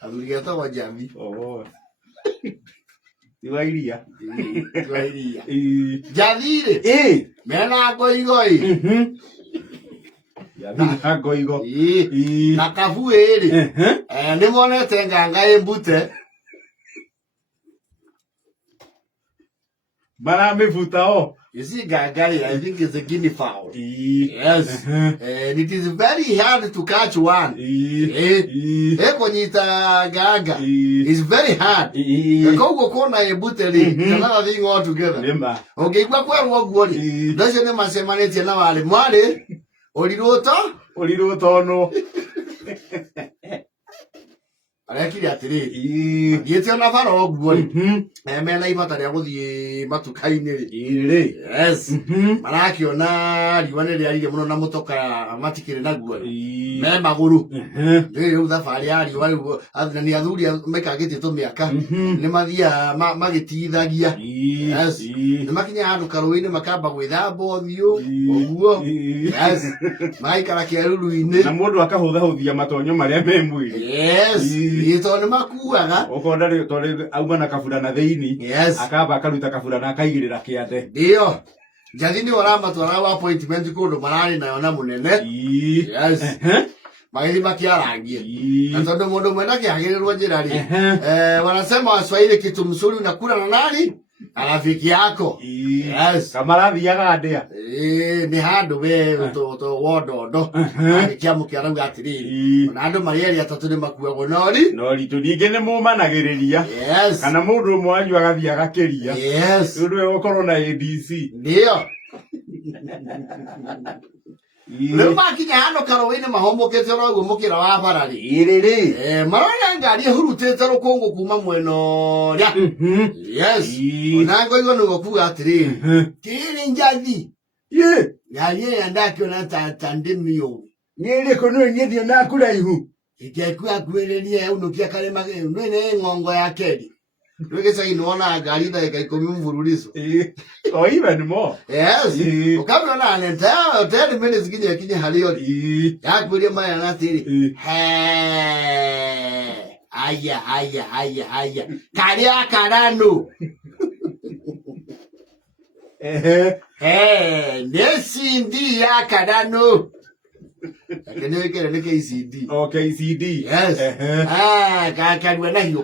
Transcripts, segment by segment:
Amuriata wa jambi. Oh. Tiwairia. Tiwairia. Jathire. Mena goigoi. Yathira goigo. Na kafu eri. Nimonete nganga embute. Mana mefuta o. You see, Gagari, I think it's a guinea fowl. Yes. And it is very hard to catch one. Ekonita Gaga. It's very hard. The Congo corner a buttery. Another thing altogether. Okay, but where walk body? Doesn't the Masemanete now? Male? Oliroto no. Aleki atiri yete ona fara ogwori mena ibata ya guthie matukainiri yes maraki ona riwane riarire muno na mutoka matikire na guori me maguru riu thafari ari wari athani athuri mekagite to miaka ni mathia magitithagia yes ni makinya handu karuini makamba gwithamba othio oguo yes maikara kiaruru-ini na mundu akahutha huthia matonyo maria me mwiri yes Ito ni makuaga. Ukonda ri tore auma na kabura na theini. Yes. Akaba akaruta kabura na akaigirira kiande. Ndio. Njathi ni orama twara appointment kundu marari nayo na munene. Yes. Magiri makiarangie. Na tondu mundu mwena kiagirirwo njira ri. Wanasema Waswahili kitu mzuri unakula na nani? Rafiki yako. Yes. Kamarathiaga ndia. Ni handu we to wodondo. Ari kiamu kiarauga atiri. Na andu marieri atatu ni makuagwo nori. Nori tuninge ni mumanagiriria. Yes. Kana mundu mwanyu agathia gakiria. Yes. Ndu we gukorwo na ADC. Ndio. Leo makinya hano karoine mahombokete rogo mukira wa barari. Iriri. Marona ngari hurutete rukungu kuma mweno ria. Yes. Onango igo no kuga atiri. Kiri Njathi. Ye. Yaye andakyo na tandemio. Nyere kono nyedi na kula ihu. Ikeku akwereria unukia kale mage mwene ngongo ya kedi. Look at you wanna garida e kaikomi mvurulizo. Or even more. Yes. Ukabona na entire 10 minutes kinya halio. Yakwiri maya na tiri. Aya. Karia karano. Nesi ndi ya karano. Akene kere ne KCD. Oh, KCD. Yes. Kakariwa na hiyo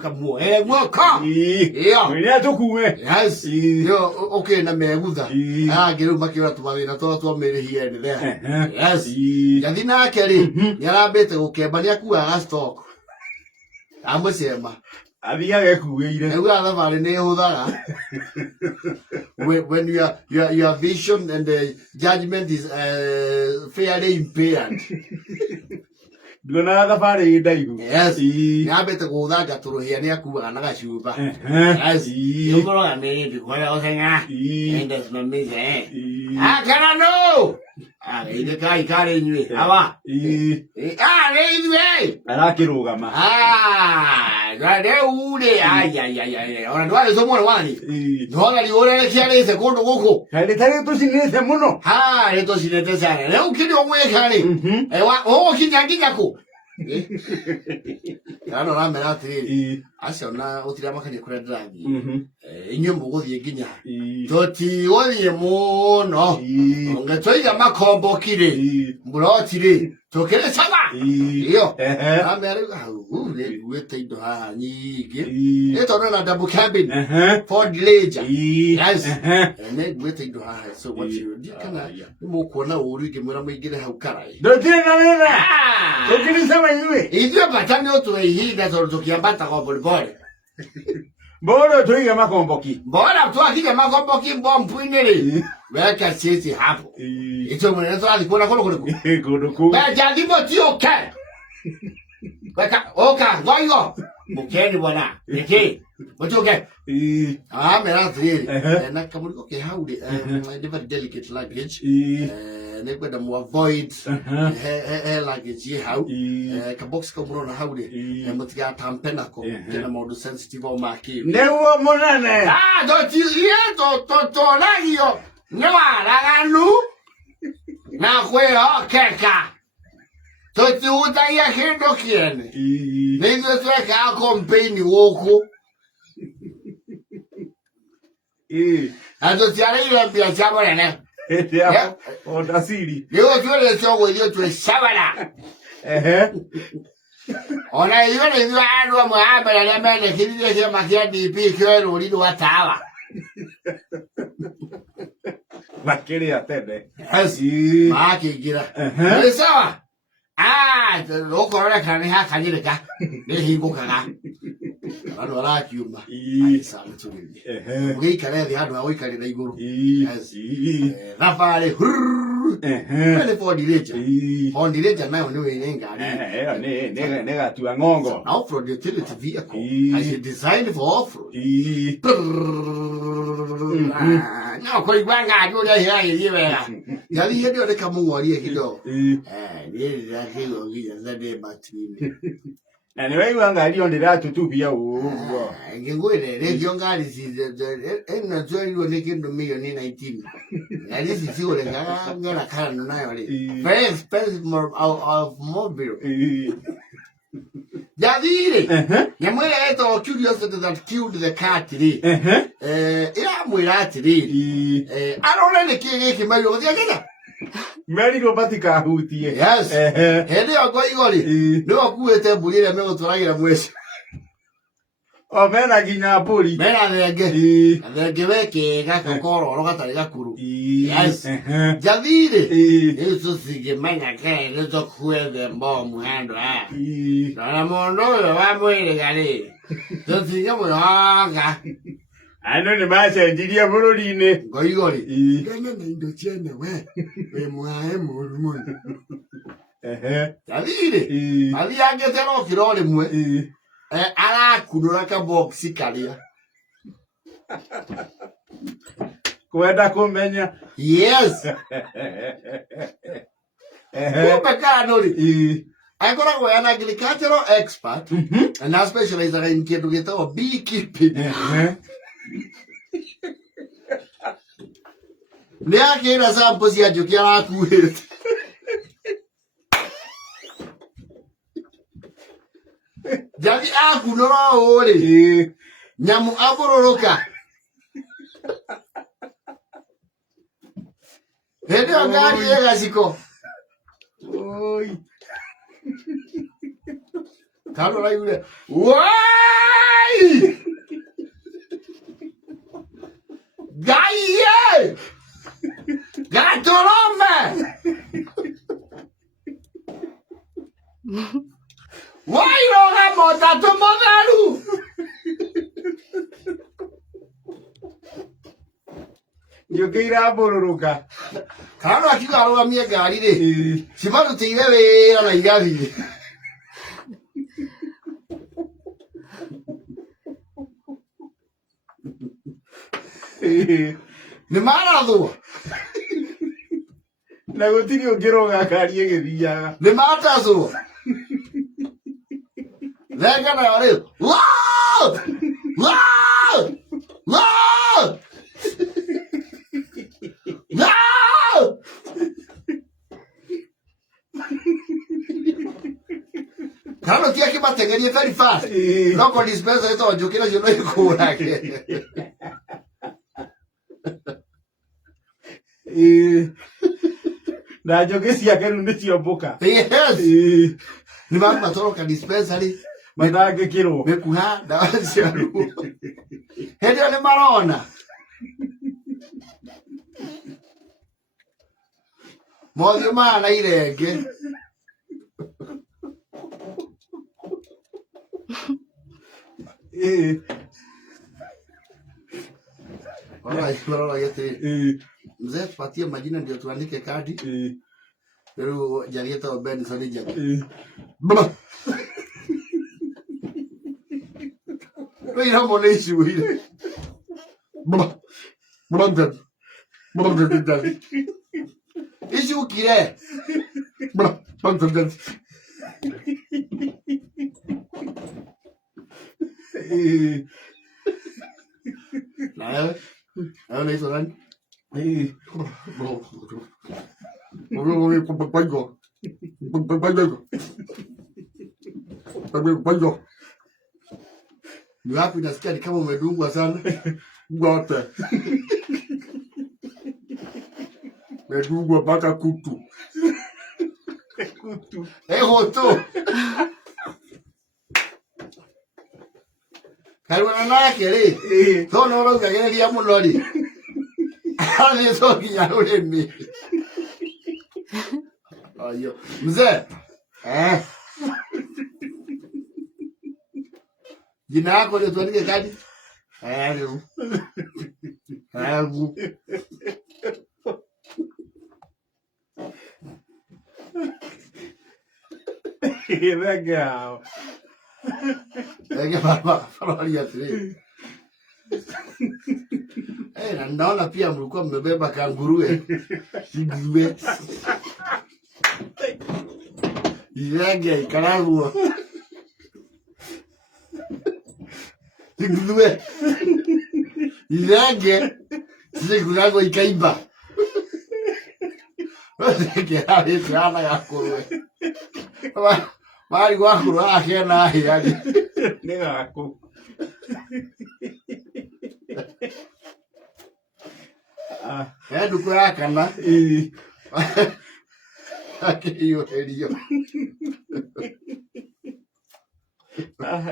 kamuo. Mwoko. Iyo. Mwene tukuwe. Yes. Yo, okay na megutha. Ngiru makiora tumawina to merehia ni there. Yes. Njathi nake ri yarambite gukemba ni akuaga stock. Amusema. Abia kuweire. Ewe athabari ni huthaga. When your vision and the judgment is fairly impaired. Dona athabari ndaigu. Yes. Nyambete guthanga turuhia ni akuaga na gacuba. Yes. Yumoroga ni ndikoya osenga. Ende smamize. Akana no. Ide kai kare nywe. Aba. Reidwe. Arakirugama. Gade ule. Ay. Ona ndwale somo wani. Ndwala liore kiale sekondo goko. Kale tare to sinete muno. Leto sinete sana. Leo kidi omwe kale. Ewa kinyanginya ko. Kana na mera tiri. Acha na utira makanye kure ndrangi. Inyo muguthie nginya. Toti wothie muno. Ngatwiga makombo kire. Mburotire. Tokere saba. Iyo. Amere wete indo ha nyingi. Eto na double cabin. Ford Ranger. Yes. Ne wete indo ha. So what you do kana mo kuona uri kimwera mwingire hau karai. Ndotire na wena. Tokiri sema yue. Ithio batani otu ehinda toro tukiambata kwa bolibole. Bora tuiga makomboki. Bora tuakiga makomboki bompuine ri. Weka sisi hapo. Ito mwana twali kuna kono. Kono. Baja libo tioke. Weka oka ngoyo. Mukeni bwana. Eke. Motoke. Mera tiri. Na kamurigo ke haude. Very delicate luggage. Nekwenda mu avoid luggage ye hau. Ka box ko bro na haude. Mutiga tampena ko. Kena modu sensitive o maki. Newo monane. Doti ye to la hiyo. Newa la ganu. Na kwe o keka. tutiutagia kindu kiene nithuĩ twekaga campaign gũkũ na tũtiarĩire mbia cia mũnene Otasiri. rĩu twĩrĩte ũguo ithuĩ twĩ cabana ona ithuĩ nĩ ithuĩ andũ amwe a mbere arĩa mendekithirie kĩama kĩa DP kĩoe rũri rwa tawa Makĩrĩa tene. magakĩingĩra nĩ sawa ũkorore kana nĩ hakanyĩrĩka nĩ hingũkaga andũ arakiuma ũgĩikare thĩ handũ ha gũikarĩra igũrũ thabarĩ nĩ Ford Ranger nayo nĩ wĩrĩ ngari Nĩ gatua ng'ongo. off-road utility vehicle as designed for off-road no kũigua ngari ũrĩa ĩhĩragĩrie wega Njathi hĩndĩ ĩyo nĩ kamũng'orie kidogo niĩ ndĩrakĩigua nginya ndĩ matu-inĩ Na nĩ waigua ngari yo ndĩratũtubia ũguo. ngĩngwĩre rĩngĩ ngari ĩno twerirwo nĩ kĩndũ milioni 19 ngari ici cigũrĩkaga ngera karano nayo rĩ very expensive automobile Njathi-rĩ nyamũ ĩrĩa ĩtagwo curiosity that killed the cat rĩ ĩramwĩra atĩrĩrĩ arore nĩkĩ gĩkĩ mairwo gũthiĩ Kenya Merirwo matikahutie. yes hĩndĩ ĩyo ngoigo-rĩ nĩwe ũkuĩte mbũri ĩrĩa megũtwaragĩra mweci O mena nginya mbũri. mena thenge thenge we kega gakororo gatarĩ gakuru yes Njathi-rĩ rĩu tũtingĩmenya kaĩ nĩ tũkuĩte mbomu handũ haha na mũndũ ũyũ wa mwĩrĩga-rĩ tũtingĩmũhonga Andũ nĩ macenjirie bũrũri-inĩ. ngoigo-rĩ ngana na indo ciene we wĩ mwae mũru mũno Njathi-rĩ athiangĩte no kĩro rĩmwe arakunũra kaboksi karĩa Kwenda kũmenya. yes kumbe kanũ-rĩ akoragwo an agricultural expert na specializaga in kĩndũ gĩtagwo beekeeping nĩ akĩra sample cia njũkĩ arakuĩte Njathi akunũra ũũ-rĩ nyamũ abũrũrũka hĩndĩ ĩyo ngari ĩ gaciko Kando raigure wai Gaiye Gatorome Wai roga mota tumotheru Njũkĩ irambũrũrũka. Kando akiuga arũgamie ngari-rĩ cimarutĩire wĩra na igathiĩ nĩ marathwo Na gũtirĩ ũngĩroga ngari ĩgĩthiaga. nĩ matacwo thenge nayo rĩ Kando tia kĩmatengerie very fast no dispenser ĩtagwo njũkĩ nacio no ikũrage Na njũkĩ ciake rĩu nĩciombũka. yes nĩ matoroka dispensary Mathangĩkĩrwo. mĩkuha ndawa cia ruo hĩndĩ ĩyo nĩ marona mothiũ mahana irenge mzee tupatie majina ndio tuandike kadi rĩu Njathi ĩtagwo Benson Njathi wĩra mũno icuire icukire nawe naitwa nani? Kwa hivyo Ni wapi nasikia ni kama umedungwa sana? Ngote. Medungwa mpaka kutu. Kutu. Hoto. Karwana nake ri. Tono urauga geria muno ri. Ani so kinya urimi. Ayo. Mzee. Jina yako ndio tuandike kadi? Leo. Hagu. Legal. Fala atire. Na naona pia mlikuwa mmebeba kanguruwe. Nguruwe. Yage ikaragwo. Nguruwe. Yage. Sigurago ikaimba. Ke hawe sana ya kuruwe. Mari gwa kuru akena yani. Ni gako. Ndugu yakana. Akiyo helio.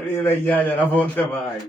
Rĩra inyanya na bonte mai.